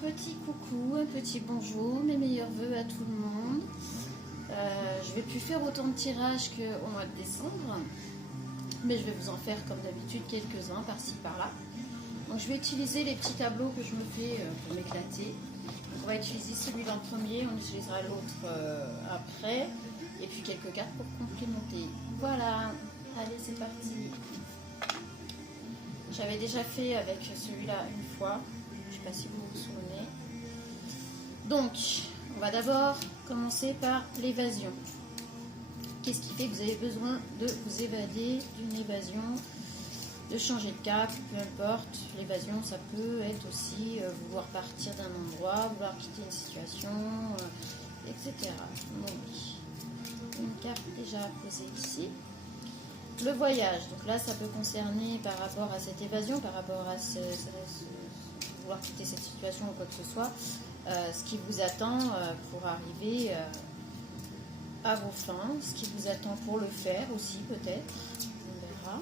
petit coucou, un petit bonjour, mes meilleurs voeux à tout le monde. Je vais plus faire autant de tirages qu'au mois de décembre, mais je vais vous en faire comme d'habitude quelques-uns par-ci par-là. Donc je vais utiliser les petits tableaux que je me fais pour m'éclater. On va utiliser celui-là en premier, on utilisera l'autre après, et puis quelques cartes pour complémenter. Voilà, allez c'est parti. J'avais déjà fait avec celui-là une fois, je ne sais pas si vous vous souvenez. Donc, on va d'abord commencer par l'évasion. Qu'est-ce qui fait que vous avez besoin de vous évader d'une évasion, de changer de cap, peu importe. L'évasion, ça peut être aussi vouloir partir d'un endroit, vouloir quitter une situation, etc. Donc, une carte déjà posée ici. Le voyage, donc là ça peut concerner par rapport à cette évasion, par rapport à vouloir quitter cette situation ou quoi que ce soit, ce qui vous attend pour arriver à vos fins, ce qui vous attend pour le faire aussi peut-être, on verra.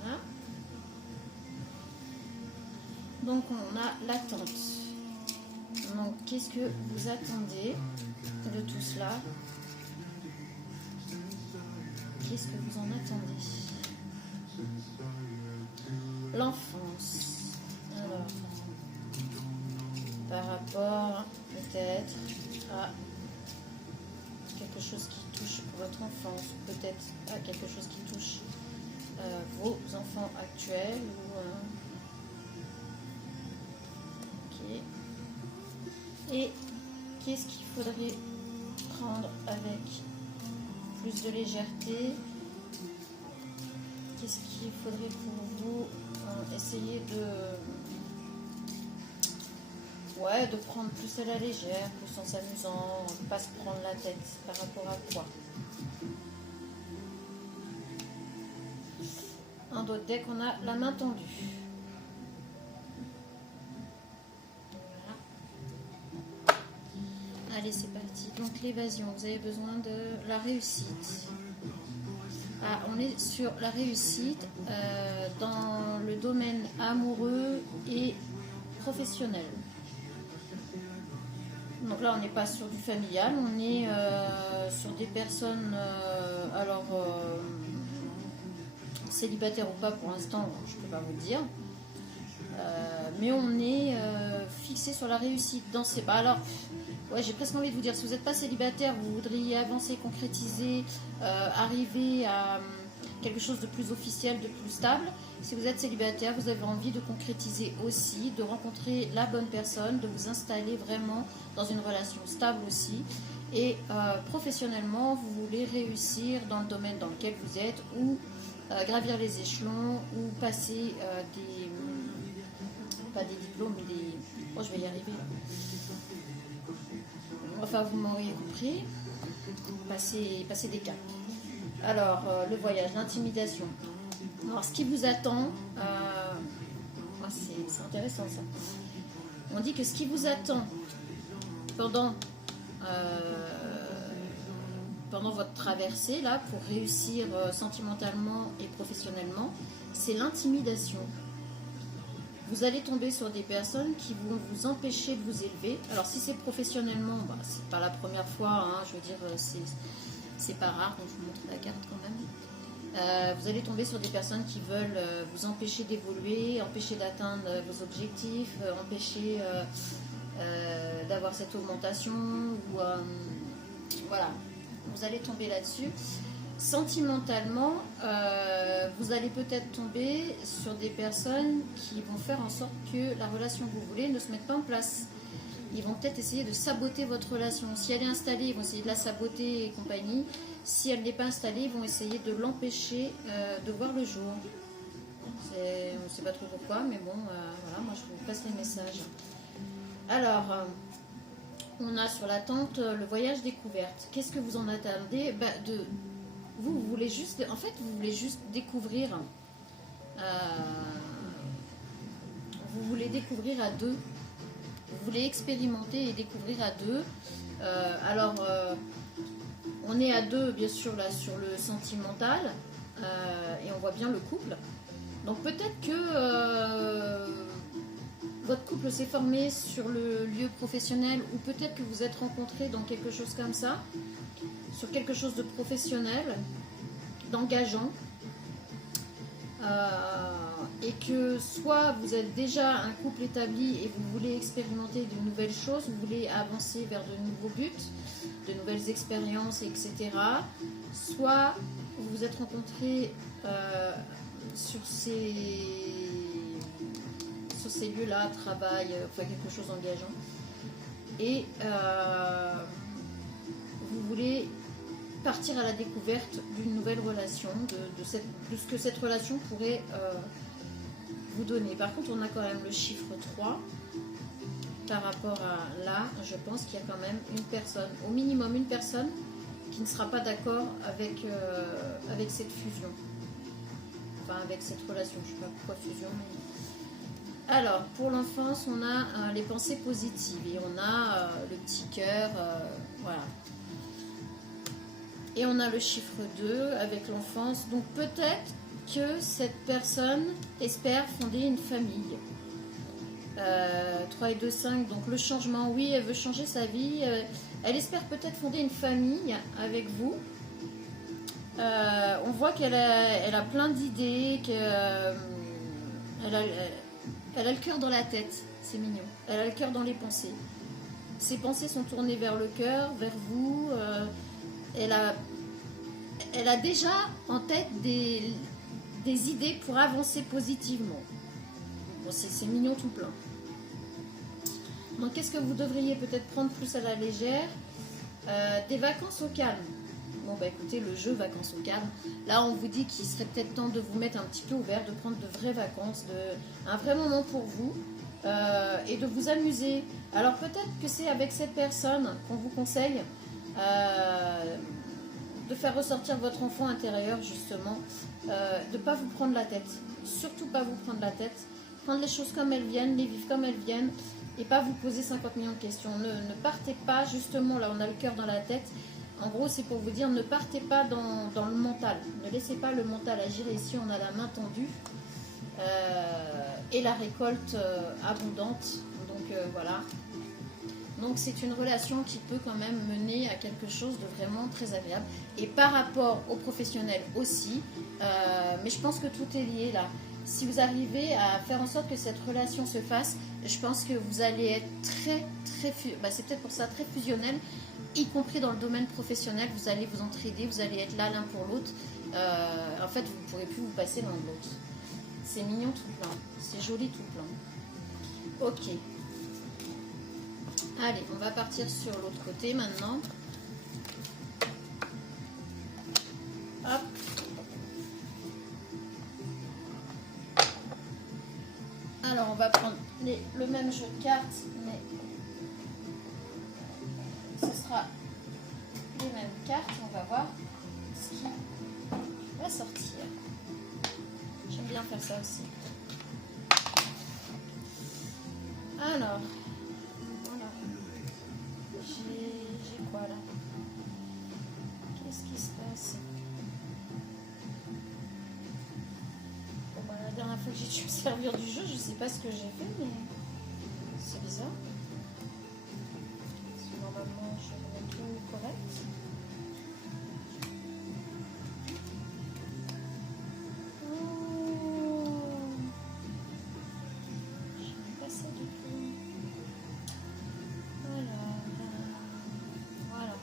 Voilà. Donc on a l'attente. Donc qu'est-ce que vous attendez de tout cela? Qu'est-ce que vous en attendez? L'enfance. Alors, par rapport peut-être à quelque chose qui touche votre enfance, peut-être à quelque chose qui touche vos enfants actuels. Ok. Et qu'est-ce qu'il faudrait prendre avec plus de légèreté? Qu'est-ce qu'il faudrait pour vous essayer de prendre plus à la légère, plus en s'amusant, pas se prendre la tête par rapport à quoi? Un autre deck, on a la main tendue. Allez, c'est parti. Donc l'évasion, vous avez besoin de la réussite. Ah, on est sur la réussite dans le domaine amoureux et professionnel. Donc là, on n'est pas sur du familial, on est sur des personnes, célibataires ou pas pour l'instant, je ne peux pas vous le dire. Mais on est fixé sur la réussite dans ces... Alors, ouais, j'ai presque envie de vous dire, si vous n'êtes pas célibataire, vous voudriez avancer, concrétiser, arriver à quelque chose de plus officiel, de plus stable. Si vous êtes célibataire, vous avez envie de concrétiser aussi, de rencontrer la bonne personne, de vous installer vraiment dans une relation stable aussi. Et professionnellement, vous voulez réussir dans le domaine dans lequel vous êtes, ou gravir les échelons, ou passer pas des diplômes, mais des... Oh, je vais y arriver là. Enfin, vous m'auriez compris, passer des caps. Alors, le voyage, l'intimidation. Alors, ce qui vous attend, c'est intéressant ça. On dit que ce qui vous attend pendant votre traversée, là, pour réussir sentimentalement et professionnellement, c'est l'intimidation. Vous allez tomber sur des personnes qui vont vous empêcher de vous élever. Alors si c'est professionnellement, c'est pas la première fois, hein, je veux dire, c'est pas rare, donc je vous montre la carte quand même. Vous allez tomber sur des personnes qui veulent vous empêcher d'évoluer, empêcher d'atteindre vos objectifs, empêcher d'avoir cette augmentation, ou voilà, vous allez tomber là-dessus. Sentimentalement, vous allez peut-être tomber sur des personnes qui vont faire en sorte que la relation que vous voulez ne se mette pas en place. Ils vont peut-être essayer de saboter votre relation. Si elle est installée, ils vont essayer de la saboter et compagnie. Si elle n'est pas installée, ils vont essayer de l'empêcher de voir le jour. On ne sait pas trop pourquoi, mais bon, voilà, moi je vous passe les messages. Alors, on a sur l'attente le voyage découverte. Qu'est-ce que vous en attendez? Vous voulez juste, en fait, vous voulez juste découvrir. Vous voulez découvrir à deux. Vous voulez expérimenter et découvrir à deux. On est à deux, bien sûr, là, sur le sentimental, et on voit bien le couple. Donc peut-être que votre couple s'est formé sur le lieu professionnel, ou peut-être que vous êtes rencontrés dans quelque chose comme ça, sur quelque chose de professionnel, d'engageant, et que soit vous êtes déjà un couple établi et vous voulez expérimenter de nouvelles choses, vous voulez avancer vers de nouveaux buts, de nouvelles expériences, etc. Soit vous vous êtes rencontrés sur ces lieux-là, travail, enfin quelque chose d'engageant, et vous voulez partir à la découverte d'une nouvelle relation, de ce que cette relation pourrait vous donner. Par contre, on a quand même le chiffre 3. Par rapport à là, je pense qu'il y a quand même une personne, au minimum une personne, qui ne sera pas d'accord avec cette fusion. Enfin, avec cette relation. Je ne sais pas pourquoi fusion, mais... Alors, pour l'enfance, on a les pensées positives et on a le petit cœur, voilà. Et on a le chiffre 2 avec l'enfance. Donc peut-être que cette personne espère fonder une famille. 3 et 2, 5, donc le changement, oui, elle veut changer sa vie. Elle espère peut-être fonder une famille avec vous. On voit qu'elle a plein d'idées, qu'elle elle a le cœur dans la tête, c'est mignon. Elle a le cœur dans les pensées. Ses pensées sont tournées vers le cœur, vers vous. Elle a déjà en tête des idées pour avancer positivement. Bon, c'est mignon tout plein. Donc qu'est-ce que vous devriez peut-être prendre plus à la légère? Des vacances au calme. Bon bah écoutez, le jeu vacances au calme, là on vous dit qu'il serait peut-être temps de vous mettre un petit peu ouvert, de prendre de vraies vacances, un vrai moment pour vous, et de vous amuser. Alors peut-être que c'est avec cette personne qu'on vous conseille de faire ressortir votre enfant intérieur justement, de ne pas vous prendre la tête, surtout pas vous prendre la tête, prendre les choses comme elles viennent, les vivre comme elles viennent, et pas vous poser 50 millions de questions. Ne partez pas, justement, là on a le cœur dans la tête. En gros, c'est pour vous dire, ne partez pas dans le mental. Ne laissez pas le mental agir. Ici, on a la main tendue et la récolte abondante. Donc, voilà. Donc, c'est une relation qui peut quand même mener à quelque chose de vraiment très agréable. Et par rapport aux professionnels aussi. Mais je pense que tout est lié là. Si vous arrivez à faire en sorte que cette relation se fasse, je pense que vous allez être très, c'est peut-être pour ça, très fusionnel, y compris dans le domaine professionnel. Vous allez vous entraider, vous allez être là l'un pour l'autre. En fait, vous ne pourrez plus vous passer l'un de l'autre. C'est mignon tout plein, c'est joli tout plein. Ok. Allez, on va partir sur l'autre côté maintenant. Hop. Alors, on va prendre le même jeu de cartes, mais ce sera les mêmes cartes. On va voir ce qui va sortir. J'aime bien faire ça aussi. Alors, voilà. J'ai quoi là? Qu'est-ce qui se passe? La dernière fois que j'ai dû me servir du jeu, je sais pas ce que j'ai fait, mais c'est bizarre. Parce que normalement, je mets tout correct. Je n'ai pas ça du tout. Voilà.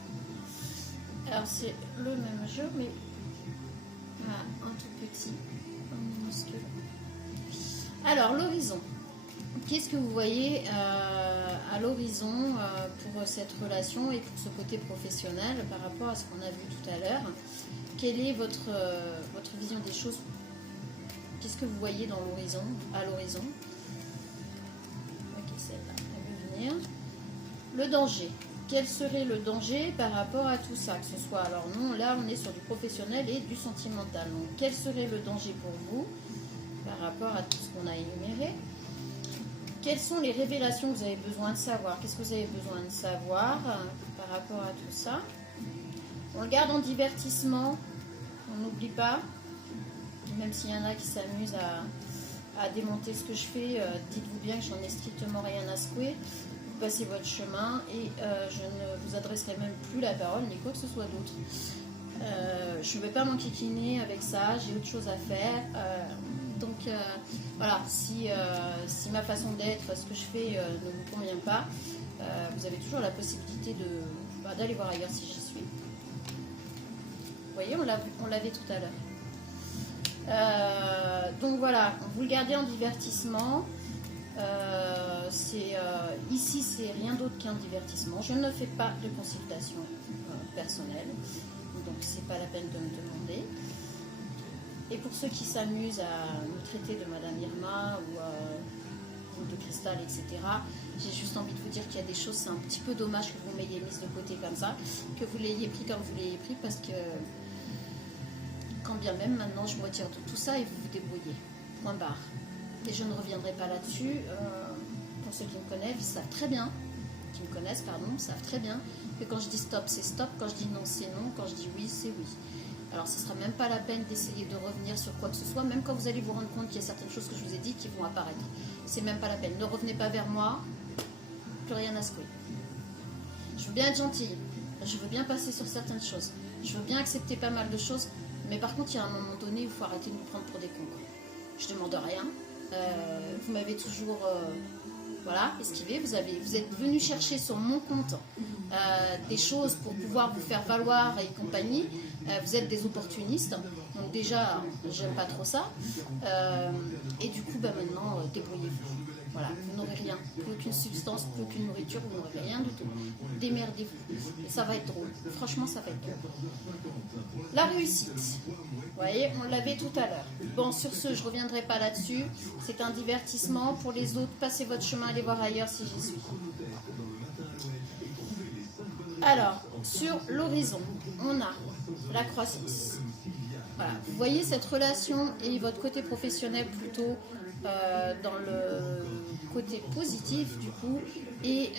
Alors, c'est le même jeu, mais voilà, un tout petit. Alors, l'horizon. Qu'est-ce que vous voyez à l'horizon pour cette relation et pour ce côté professionnel par rapport à ce qu'on a vu tout à l'heure? Quelle est votre vision des choses? Qu'est-ce que vous voyez dans l'horizon, à l'horizon? Ok, celle-là, elle veut venir. Le danger. Quel serait le danger par rapport à tout ça? Que ce soit, alors non, là on est sur du professionnel et du sentimental. Donc, quel serait le danger pour vous par rapport à tout ce qu'on a énuméré? Quelles sont les révélations que vous avez besoin de savoir? Qu'est-ce que vous avez besoin de savoir par rapport à tout ça? On le garde en divertissement, on n'oublie pas. même s'il y en a qui s'amusent à démonter ce que je fais, dites-vous bien que j'en ai strictement rien à secouer. Vous passez votre chemin et je ne vous adresserai même plus la parole ni quoi que ce soit d'autre. Je ne vais pas m'enquiquiner avec ça, j'ai autre chose à faire. Donc voilà, si ma façon d'être, ce que je fais ne vous convient pas, vous avez toujours la possibilité d'aller voir ailleurs si j'y suis. Vous voyez, on l'avait tout à l'heure. Donc voilà, vous le gardez en divertissement. Ici, c'est rien d'autre qu'un divertissement. Je ne fais pas de consultation personnelle, donc c'est pas la peine de me demander. Et pour ceux qui s'amusent à me traiter de Madame Irma ou de Cristal, etc., j'ai juste envie de vous dire qu'il y a des choses, c'est un petit peu dommage que vous m'ayez mise de côté comme ça, que vous l'ayez pris comme vous l'ayez pris, parce que quand bien même maintenant je me retire de tout ça et vous vous débrouillez. Point barre. Et je ne reviendrai pas là-dessus. Pour ceux qui me connaissent, savent très bien, savent très bien que quand je dis stop, c'est stop, quand je dis non, c'est non, quand je dis oui, c'est oui. Alors ce ne sera même pas la peine d'essayer de revenir sur quoi que ce soit, même quand vous allez vous rendre compte qu'il y a certaines choses que je vous ai dit qui vont apparaître. C'est même pas la peine. Ne revenez pas vers moi, plus rien à secouer. Je veux bien être gentille, je veux bien passer sur certaines choses, je veux bien accepter pas mal de choses, mais par contre il y a un moment donné où il faut arrêter de nous prendre pour des cons. Je demande rien, vous m'avez toujours esquivé, vous êtes venu chercher sur mon compte des choses pour pouvoir vous faire valoir et compagnie. Vous êtes des opportunistes, donc déjà j'aime pas trop ça, et du coup maintenant débrouillez-vous. Voilà, vous n'aurez rien, plus aucune substance, plus aucune nourriture, vous n'aurez rien du tout. Démerdez-vous. Et ça va être drôle. Franchement, ça va être drôle. La réussite. Vous voyez, on l'avait tout à l'heure. Bon, sur ce, je ne reviendrai pas là-dessus. C'est un divertissement. Pour les autres, passez votre chemin, allez voir ailleurs si j'y suis. Alors, sur l'horizon, on a la croissance. Voilà. Vous voyez cette relation et votre côté professionnel plutôt dans le côté positif du coup, et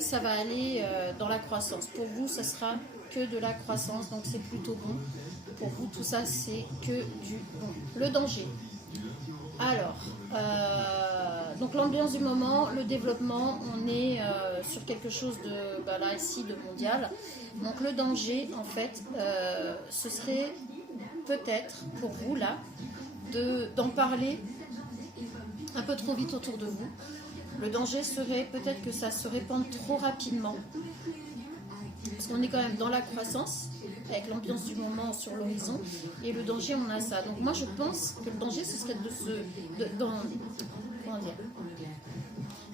ça va aller dans la croissance. Pour vous, ça sera que de la croissance, donc c'est plutôt bon. Pour vous, tout ça, c'est que du bon. Le danger. Alors, donc l'ambiance du moment, le développement, on est sur quelque chose de, là ici, de mondial. Donc le danger, en fait, ce serait peut-être pour vous là d'en parler un peu trop vite autour de vous. Le danger serait peut-être que ça se répande trop rapidement, parce qu'on est quand même dans la croissance avec l'ambiance du moment sur l'horizon, et le danger, on a ça. Donc moi je pense que le danger, ce serait de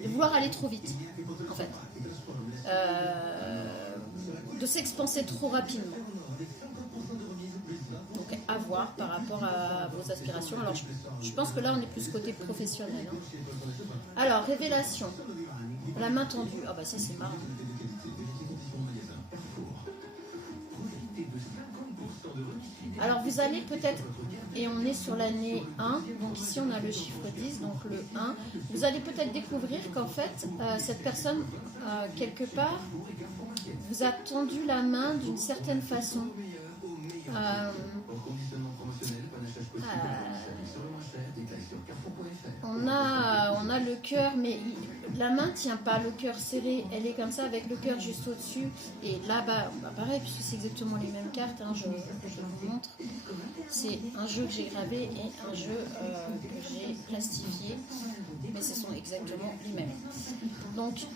vouloir aller trop vite, en fait, de s'expanser trop rapidement. Donc à voir par rapport à vos aspirations. Alors je pense que là on est plus côté professionnel, hein. Alors révélation, la main tendue. Ah bah ça c'est marrant. Alors vous allez peut-être, et on est sur l'année 1, donc ici on a le chiffre 10, donc le 1, vous allez peut-être découvrir qu'en fait cette personne quelque part vous a tendu la main d'une certaine façon. On a le cœur, mais la main ne tient pas, le cœur serré, elle est comme ça avec le cœur juste au-dessus. Et là-bas, pareil, puisque c'est exactement les mêmes cartes, hein, je vous montre. C'est un jeu que j'ai gravé et un jeu que j'ai plastifié, mais ce sont exactement les mêmes. Donc,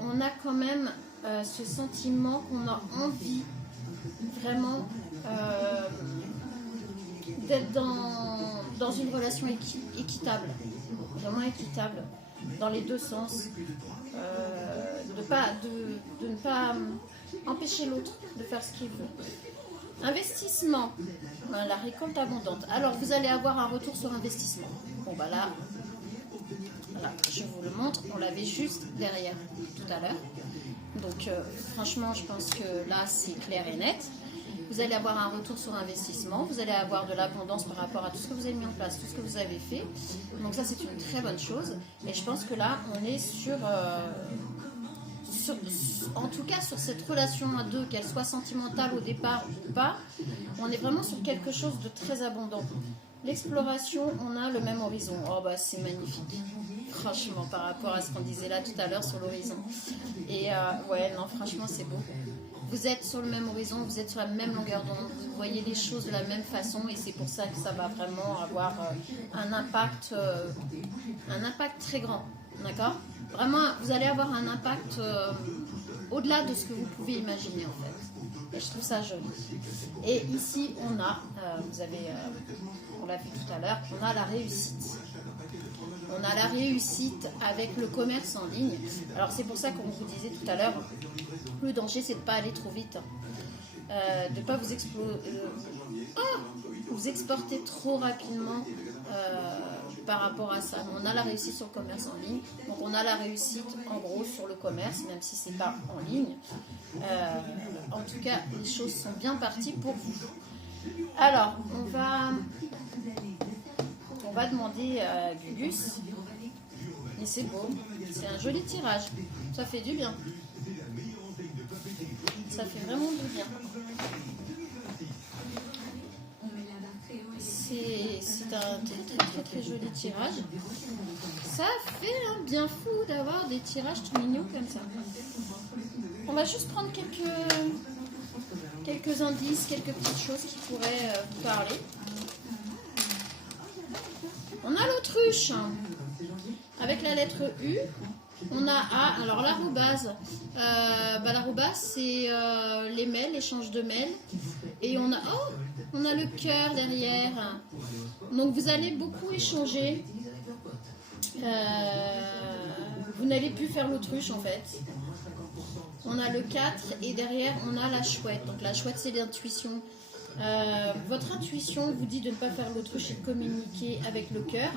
on a quand même ce sentiment qu'on a envie vraiment d'être dans une relation équitable, vraiment équitable, dans les deux sens, de ne pas empêcher l'autre de faire ce qu'il veut. Investissement, la récolte abondante. Alors vous allez avoir un retour sur investissement. Bon bah là, voilà, je vous le montre, on l'avait juste derrière tout à l'heure. Donc franchement, je pense que là c'est clair et net. Vous allez avoir un retour sur investissement, vous allez avoir de l'abondance par rapport à tout ce que vous avez mis en place, tout ce que vous avez fait. Donc ça, c'est une très bonne chose. Et je pense que là, on est en tout cas sur cette relation à deux, qu'elle soit sentimentale au départ ou pas, on est vraiment sur quelque chose de très abondant. L'exploration, on a le même horizon. Oh bah c'est magnifique. Franchement, par rapport à ce qu'on disait là tout à l'heure sur l'horizon. Et ouais, non, franchement, c'est beau. Vous êtes sur le même horizon, vous êtes sur la même longueur d'onde, vous voyez les choses de la même façon et c'est pour ça que ça va vraiment avoir un impact très grand. D'accord? Vraiment, vous allez avoir un impact au-delà de ce que vous pouvez imaginer en fait. Et je trouve ça joli. Et ici, on a, on l'a vu tout à l'heure, on a la réussite. On a la réussite avec le commerce en ligne. Alors c'est pour ça qu'on vous disait tout à l'heure, le danger c'est de ne pas aller trop vite. De ne pas vous exporter trop rapidement par rapport à ça. On a la réussite sur le commerce en ligne. Donc on a la réussite en gros sur le commerce, même si c'est pas en ligne. En tout cas, les choses sont bien parties pour vous. Alors, on va demander à Gugus. Et c'est beau. C'est un joli tirage. Ça fait du bien. Ça fait vraiment du bien. C'est un très joli tirage. Ça fait un bien fou d'avoir des tirages tout mignons comme ça. On va juste prendre quelques indices, quelques petites choses qui pourraient vous parler. On a l'autruche avec la lettre U. On a A. Alors l'arrobase, l'arrobase c'est les mails, l'échange de mails. Et on a le cœur derrière. Donc vous allez beaucoup échanger. Vous n'allez plus faire l'autruche en fait. On a le 4 et derrière on a la chouette. Donc la chouette c'est l'intuition. Votre intuition vous dit de ne pas faire l'autruche et de communiquer avec le cœur.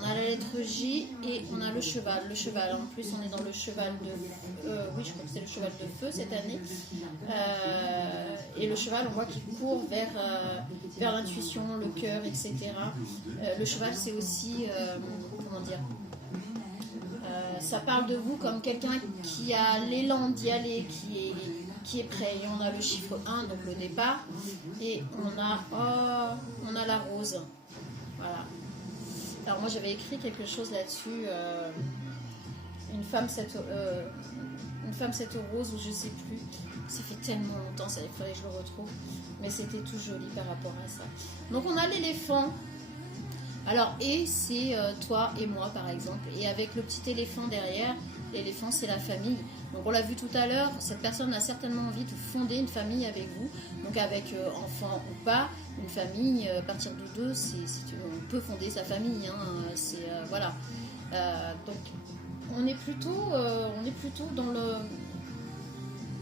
On a la lettre J et on a le cheval. Le cheval, en plus on est dans le cheval de... oui, je crois que c'est le cheval de feu cette année. Et le cheval, on voit qu'il court vers l'intuition, le cœur, etc. Le cheval, c'est aussi... comment dire, ça parle de vous comme quelqu'un qui a l'élan d'y aller, qui est prêt. Et on a le chiffre 1, donc le départ. Et on a la rose. Voilà. Alors moi j'avais écrit quelque chose là-dessus. Une femme cette rose, ou je sais plus. Ça fait tellement longtemps, ça, il faudrait que je le retrouve. Mais c'était tout joli par rapport à ça. Donc on a l'éléphant. Alors, et c'est toi et moi par exemple. Et avec le petit éléphant derrière, l'éléphant c'est la famille. Donc on l'a vu tout à l'heure, cette personne a certainement envie de fonder une famille avec vous. Donc avec enfant ou pas, une famille, à partir de 2, on peut fonder sa famille. Hein, voilà. Donc on est plutôt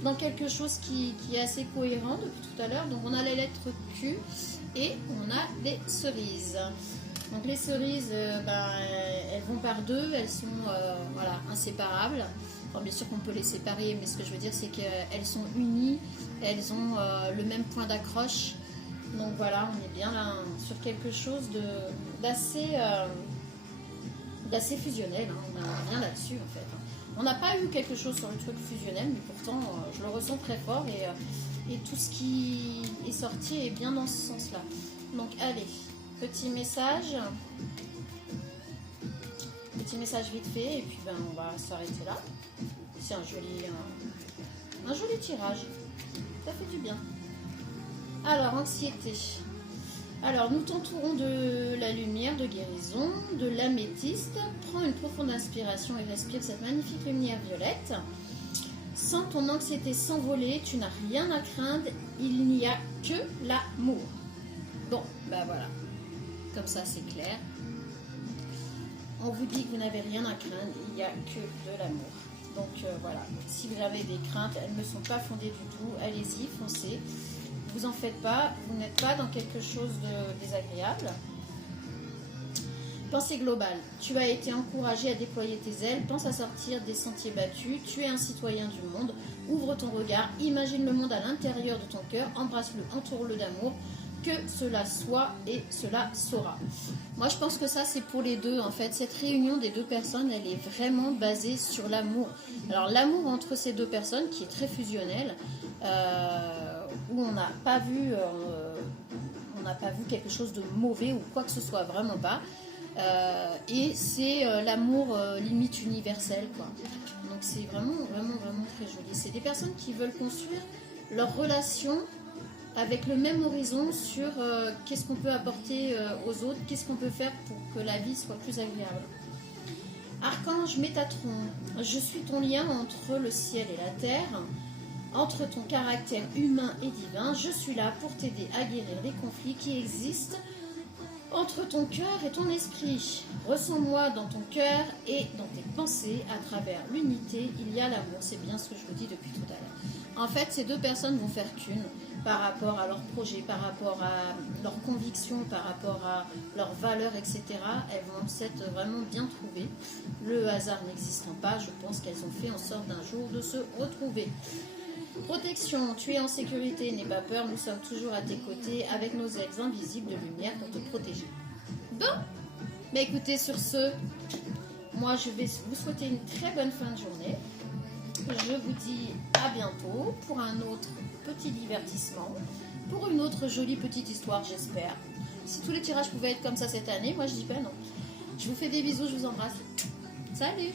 dans quelque chose qui est assez cohérent depuis tout à l'heure. Donc on a les lettres Q et on a les cerises. Donc les cerises, elles vont par 2, elles sont inséparables. Enfin, bien sûr qu'on peut les séparer, mais ce que je veux dire c'est qu'elles sont unies, elles ont le même point d'accroche. Donc voilà, on est bien là sur quelque chose d'assez fusionnel. Hein. On est bien là-dessus en fait. On n'a pas eu quelque chose sur le truc fusionnel, mais pourtant je le ressens très fort et tout ce qui est sorti est bien dans ce sens-là. Donc allez, petit message vite fait et puis on va s'arrêter là. C'est un joli tirage. Ça fait du bien. Alors, anxiété. Alors, nous t'entourons de la lumière de guérison, de l'améthyste. Prends une profonde inspiration et respire cette magnifique lumière violette. Sens ton anxiété s'envoler, tu n'as rien à craindre, il n'y a que l'amour. Bon, voilà. Comme ça, c'est clair. On vous dit que vous n'avez rien à craindre, il n'y a que de l'amour. Donc voilà, si vous avez des craintes, elles ne sont pas fondées du tout, allez-y, foncez. Vous en faites pas, vous n'êtes pas dans quelque chose de désagréable. Pensée globale, tu as été encouragé à déployer tes ailes, pense à sortir des sentiers battus, tu es un citoyen du monde, ouvre ton regard, imagine le monde à l'intérieur de ton cœur, embrasse-le, entoure-le d'amour, que cela soit et cela saura. Moi je pense que ça c'est pour les deux en fait, cette réunion des deux personnes elle est vraiment basée sur l'amour. Alors l'amour entre ces deux personnes qui est très fusionnel, où on n'a pas vu, on n'a pas vu quelque chose de mauvais ou quoi que ce soit, vraiment pas. Et c'est l'amour limite universel, quoi. Donc c'est vraiment, vraiment, vraiment très joli. C'est des personnes qui veulent construire leur relation avec le même horizon sur qu'est-ce qu'on peut apporter aux autres, qu'est-ce qu'on peut faire pour que la vie soit plus agréable. Archange Métatron, je suis ton lien entre le ciel et la terre, entre ton caractère humain et divin. Je suis là pour t'aider à guérir les conflits qui existent entre ton cœur et ton esprit. Ressens-moi dans ton cœur et dans tes pensées. À travers l'unité, il y a l'amour. C'est bien ce que je vous dis depuis tout à l'heure. En fait, ces deux personnes vont faire qu'une par rapport à leurs projets, par rapport à leurs convictions, par rapport à leurs valeurs, etc. Elles vont s'être vraiment bien trouvées. Le hasard n'existant pas, je pense qu'elles ont fait en sorte d'un jour de se retrouver. Protection, tu es en sécurité, n'aie pas peur, nous sommes toujours à tes côtés avec nos ailes invisibles de lumière pour te protéger. Bon, bah écoutez, sur ce, moi je vais vous souhaiter une très bonne fin de journée. Je vous dis à bientôt pour un autre petit divertissement, pour une autre jolie petite histoire, j'espère. Si tous les tirages pouvaient être comme ça cette année, moi je dis pas non. Je vous fais des bisous, je vous embrasse. Salut!